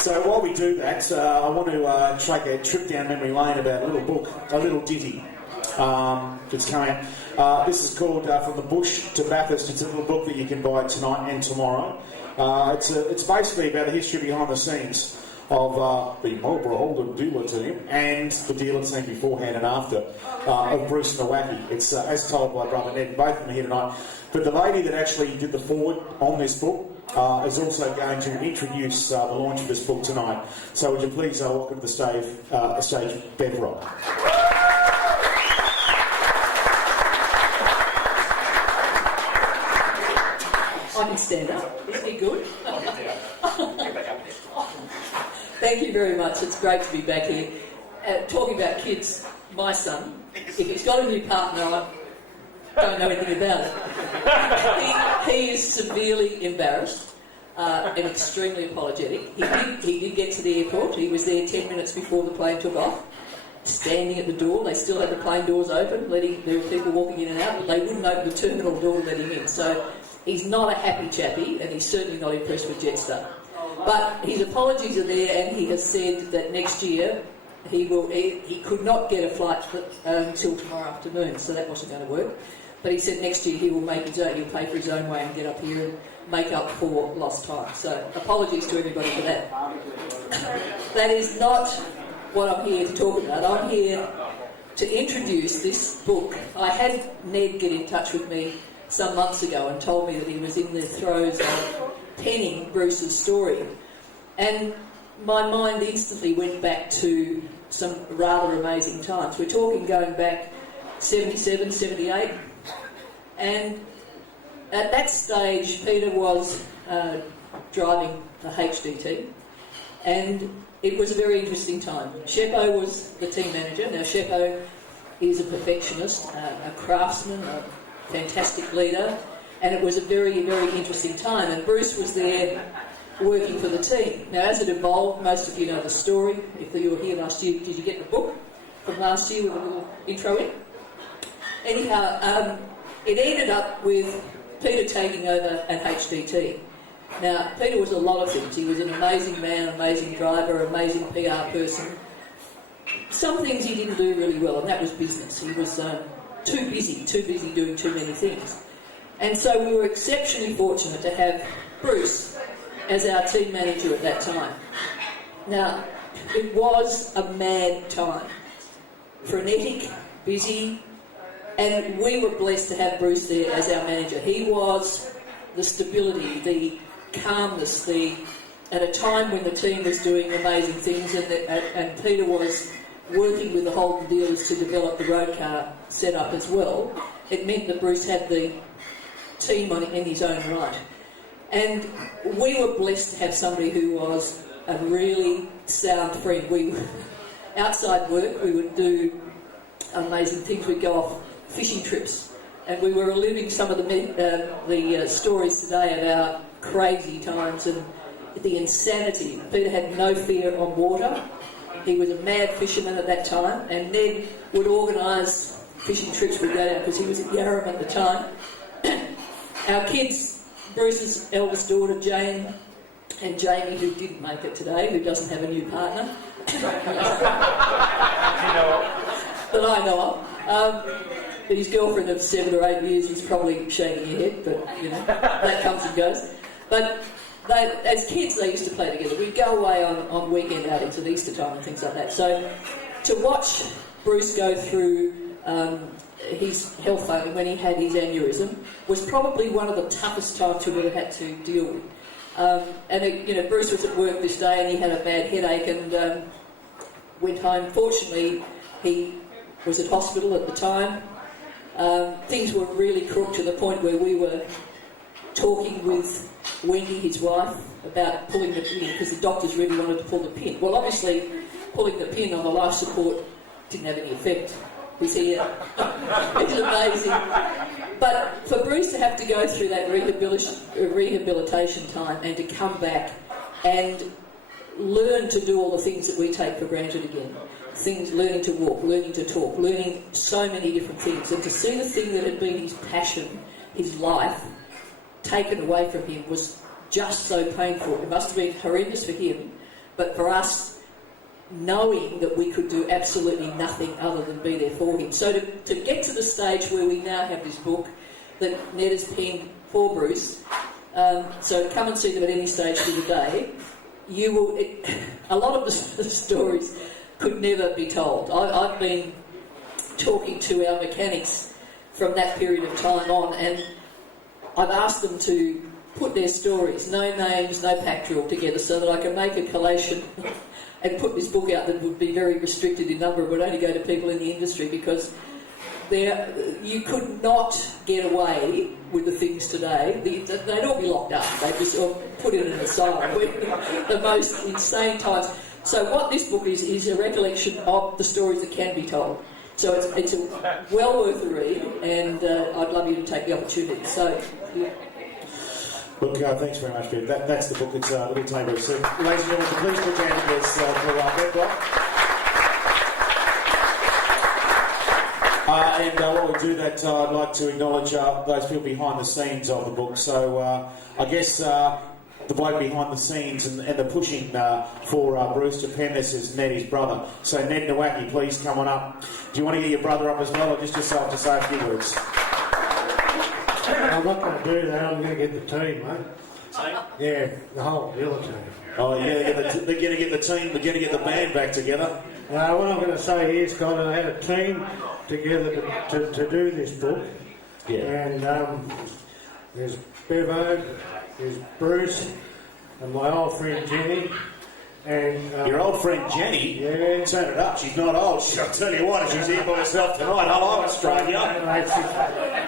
So while we do that, I want to take a trip down memory lane about a little book, a little ditty that's coming out. This is called From the Bush to Bathurst. It's a little book that you can buy tonight and tomorrow. It's basically about the history behind the scenes of the Marlborough Holden dealer team and the dealer team beforehand and after of Bruce and the Wacky. It's as told by Brother Ned. Both of them are here tonight. But the lady that actually did the forward on this book is also going to introduce the launch of this book tonight. So would you please welcome to the stage Bev Rock. I can stand up. Isn't it good? Thank you very much. It's great to be back here. Talking about kids, my son, if he's got a new partner, I don't know anything about it. He is severely embarrassed and extremely apologetic. He did get to the airport. He was there 10 minutes before the plane took off, standing at the door. They still had the plane doors open, there were people walking in and out, but they wouldn't open the terminal door to let him in. So he's not a happy chappy, and he's certainly not impressed with Jetstar. But his apologies are there, and he has said that next year he could not get a flight until tomorrow afternoon, so that wasn't going to work. But he said next year he will make his own, he'll pay for his own way and get up here and make up for lost time. So apologies to everybody for that. That is not what I'm here to talk about. I'm here to introduce this book. I had Ned get in touch with me some months ago and told me that he was in the throes of penning Bruce's story, and my mind instantly went back to some rather amazing times. We're talking going back 77, 78, and at that stage Peter was driving the HDT, and it was a very interesting time. Sheppo was the team manager. Now Sheppo is a perfectionist, a craftsman, a fantastic leader, and it was a very, very interesting time, and Bruce was there working for the team. Now, as it evolved, most of you know the story. If you were here last year, did you get the book from last year with a little intro in? Anyhow, it ended up with Peter taking over at HDT. Now, Peter was a lot of things. He was an amazing man, amazing driver, amazing PR person. Some things he didn't do really well, and that was business. He was too busy doing too many things. And so we were exceptionally fortunate to have Bruce as our team manager at that time. Now, it was a mad time. Frenetic, busy, and we were blessed to have Bruce there as our manager. He was the stability, the calmness, at a time when the team was doing amazing things, and Peter was working with the Holden dealers to develop the road car setup as well. It meant that Bruce had the team in his own right. And we were blessed to have somebody who was a really sound friend. Outside work, we would do amazing things. We'd go off fishing trips, and we were reliving some of the stories today of our crazy times and the insanity. Peter had no fear on water. He was a mad fisherman at that time, and Ned would organise fishing trips. We'd go down because he was at Yarram at the time. Our kids, Bruce's eldest daughter Jane and Jamie, who didn't make it today, who doesn't have a new partner, that I know of. But his girlfriend of 7 or 8 years is probably shaking her head, but that comes and goes. But as kids, they used to play together. We'd go away on weekend outings at Easter time and things like that. So to watch Bruce go through his health failure when he had his aneurysm was probably one of the toughest times we've ever had to deal with. Bruce was at work this day and he had a bad headache and went home. Fortunately, he was at hospital at the time. Things were really crooked to the point where we were talking with Wendy, his wife, about pulling the pin because the doctors really wanted to pull the pin. Well, obviously, pulling the pin on the life support didn't have any effect. Which is amazing. But for Bruce to have to go through that rehabilitation time and to come back and learn to do all the things that we take for granted again, learning to walk, learning to talk, learning so many different things, and to see the thing that had been his passion, his life, taken away from him was just so painful. It must have been horrendous for him, but for us, knowing that we could do absolutely nothing other than be there for him. So to get to the stage where we now have this book that Ned has penned for Bruce, so come and see them at any stage through the day, you will... a lot of the stories could never be told. I've been talking to our mechanics from that period of time on, and I've asked them to put their stories, no names, no pack drill, together so that I can make a collation and put this book out that would be very restricted in number, would only go to people in the industry, because you could not get away with the things today. They'd all be locked up. They'd just all put in an asylum. The most insane times. So what this book is a recollection of the stories that can be told. So it's well worth a read, and I'd love you to take the opportunity. So, yeah. Look, thanks very much, Bev. That's the book. It's a little table. So, ladies and gentlemen, please put your hand together for Bev Block. And while we do that, I'd like to acknowledge those people behind the scenes of the book. So, I guess the bloke behind the scenes and the pushing for Bruce to pen this is Ned, his brother. So, Ned Nowacki, please come on up. Do you want to get your brother up as well, or just yourself to say a few words? I'm not going to do that. I'm going to get the team, mate. Team? Yeah, the whole team. Oh, yeah, they're going to get the team. They're going to get the band back together. Now, what I'm going to say is, Scott, I had a team together to do this book. Yeah. And there's Bevo, there's Bruce, and my old friend Jenny. And your old friend Jenny? Yeah. Turn it up. She's not old. I'll tell you what, she's here by herself tonight. Hello, Australia.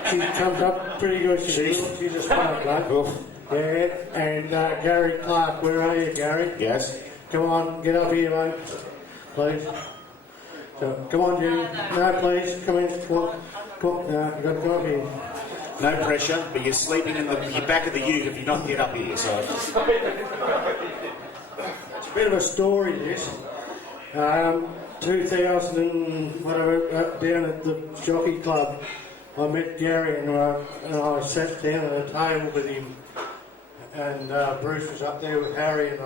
She comes up pretty good. She's a smart bloke. Yeah. And Gary Clark, where are you, Gary? Yes. Come on, get up here, mate. Please. So, come on, Jenny. No, please. Come in. Come on. No, you've got to come up here. No pressure, but you're sleeping in your back of the ute if you not get up here, so... It's a bit of a story, this. 2000 and whatever, down at the Jockey Club, I met Gary and I sat down at a table with him, and Bruce was up there with Harry, and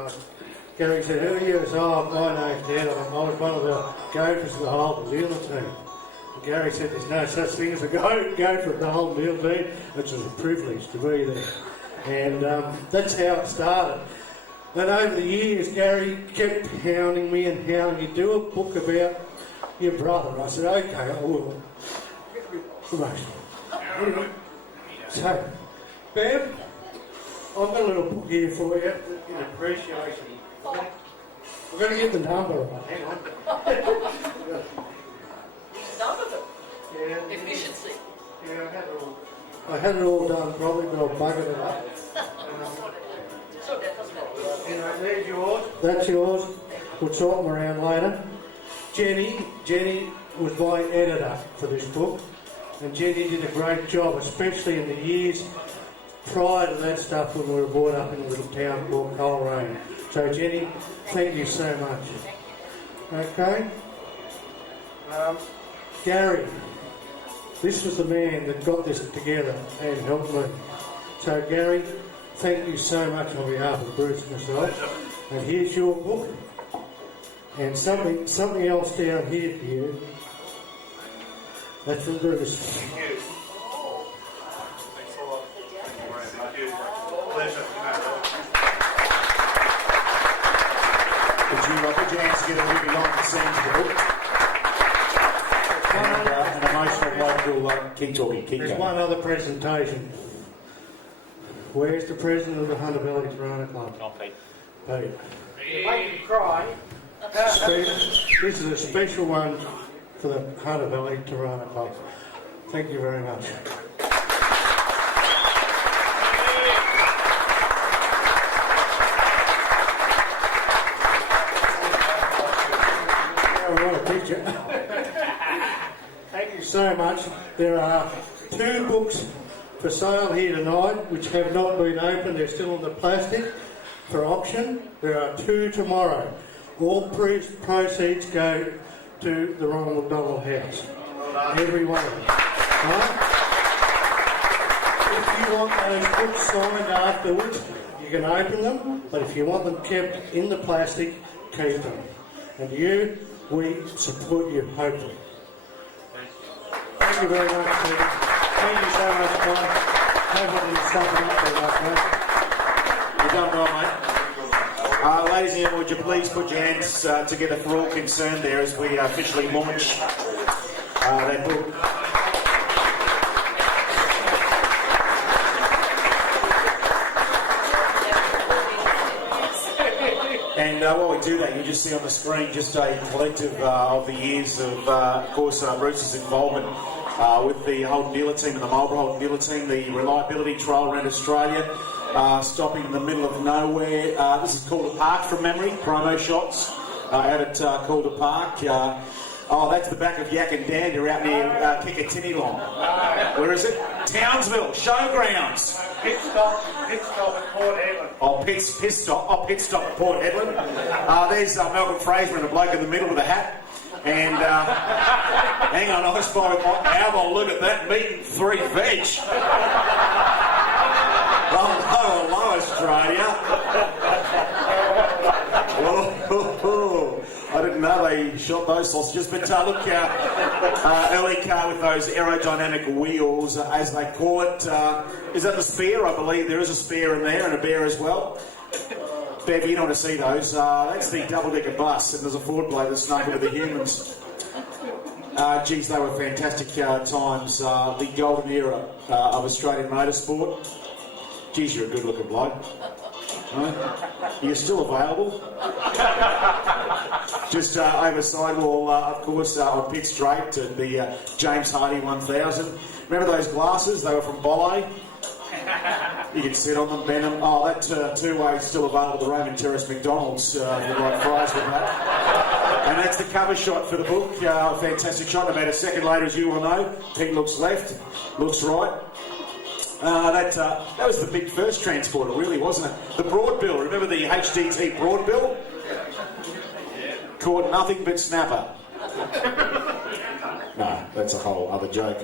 Gary said, "Who are you?" I said, "Oh, my name's Dad. I was one of the gophers of the whole New Zealand team." And Gary said, "There's no such thing as a gopher of the whole New Zealand team. It's a privilege to be there." And that's how it started. And over the years, Gary kept hounding me and hounding me, "Do a book about your brother." I said, "Okay, I will." Anyway, so, Bev, I've got a little book here for you in appreciation. We're going to get the number right. Hang on. None of it. Yeah. Efficiency. Yeah, I had it all done probably, but I buggered it up. There's yours. That's yours. We'll sort them around later. Jenny was my editor for this book, and Jenny did a great job, especially in the years prior to that stuff when we were brought up in a little town called Coleraine. So Jenny, thank you so much. Okay. Gary, this was the man that got this together and helped me. So Gary, thank you so much on behalf of Bruce and myself. And here's your book. And something else down here for you. That's from Bruce. Thank you. Thanks a lot. Thank you. Pleasure. Could you put your hands together a little bit behind the scenes of the book? And an emotional local... keep talking, keep There's going. one other presentation. Where's the president of the Hunter Valley Toronto Club? Not Pete. Pete. You make me cry. This is a special one for the Hunter Valley Toronto Club. Thank you very much. I want a picture. Thank you so much. There are 2 books for sale here tonight which have not been opened. They're still in the plastic for auction. There are 2 tomorrow. All proceeds go to the Ronald McDonald House. Every one of them. Right? If you want those books signed afterwards, you can open them, but if you want them kept in the plastic, keep them. And you, we support you, hopefully. Thank you very much, Stephen. Thank you so much, Mike. Hopefully you're stopping up there, mate. You've done well, mate. Ladies and gentlemen, would you please put your hands together for all concerned there as we officially launch that book. And while we do that, you just see on the screen just a collective of the years of course, Bruce's involvement with the Holden dealer team and the Marlborough Holden dealer team, the reliability trial around Australia, stopping in the middle of nowhere. This is called a park from memory, promo shots out at Calder Park. That's the back of Yak and Dander out near Kickatinny. Where is it? Townsville, Showgrounds. Pit stop at Port Hedland. Pit stop at Port Hedland. There's Malcolm Fraser and a bloke in the middle with a hat. And hang on, I spotted how about look at that meat and 3 veg. Hello, Australia. Whoa. I didn't know they shot those sausages, but look, early car with those aerodynamic wheels, as they call it. Is that the Spear? I believe there is a Spear in there and a Bear as well. Bev, you don't want to see those. That's the double-decker bus, and there's a forward blade that snuck into the humans. Geez, they were fantastic times. The golden era of Australian motorsport. Geez, you're a good-looking bloke. Right? You're still available. Just over sidewall, of course, on Pitt Straight to the James Hardy 1000. Remember those glasses? They were from Bolle. You can sit on them, bend them. That two-way is still available at the Roman Terrace McDonald's. If you like fries with that. And that's the cover shot for the book. Fantastic shot. About a second later, as you all know, Pete looks left, looks right. That was the big first transporter, really, wasn't it? The Broadbill. Remember the HDT Broadbill? Caught nothing but snapper. No, that's a whole other joke.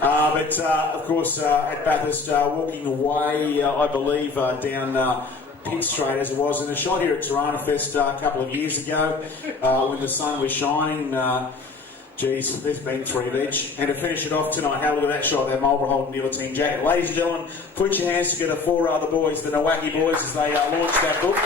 But of course, at Bathurst, walking away, I believe, down Pitt Straight as it was in a shot here at Tirana Fest a couple of years ago when the sun was shining. Geez, there's been 3 veg. And to finish it off tonight, have a look at that shot, that Marlborough Holden dealer team jacket. Ladies and gentlemen, put your hands together for the boys, the Nowaki boys, as they launch that book.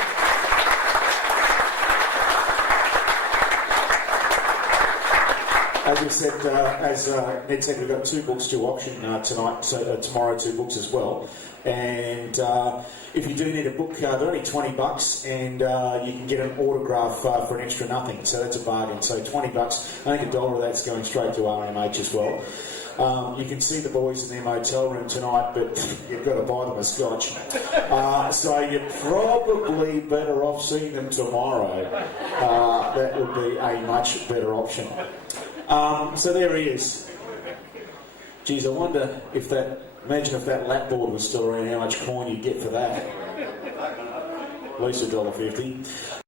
As we said, as Ned said, we've got 2 books to auction tonight, so tomorrow 2 books as well. And if you do need a book, they're only $20, and you can get an autograph for an extra nothing. So that's a bargain. So $20. I think $1 of that's going straight to RMH as well. You can see the boys in their motel room tonight, but you've got to buy them a scotch. So you're probably better off seeing them tomorrow. That would be a much better option. So there he is. Geez, I wonder if that... Imagine if that lap board was still around, how much coin you'd get for that. At least $1.50.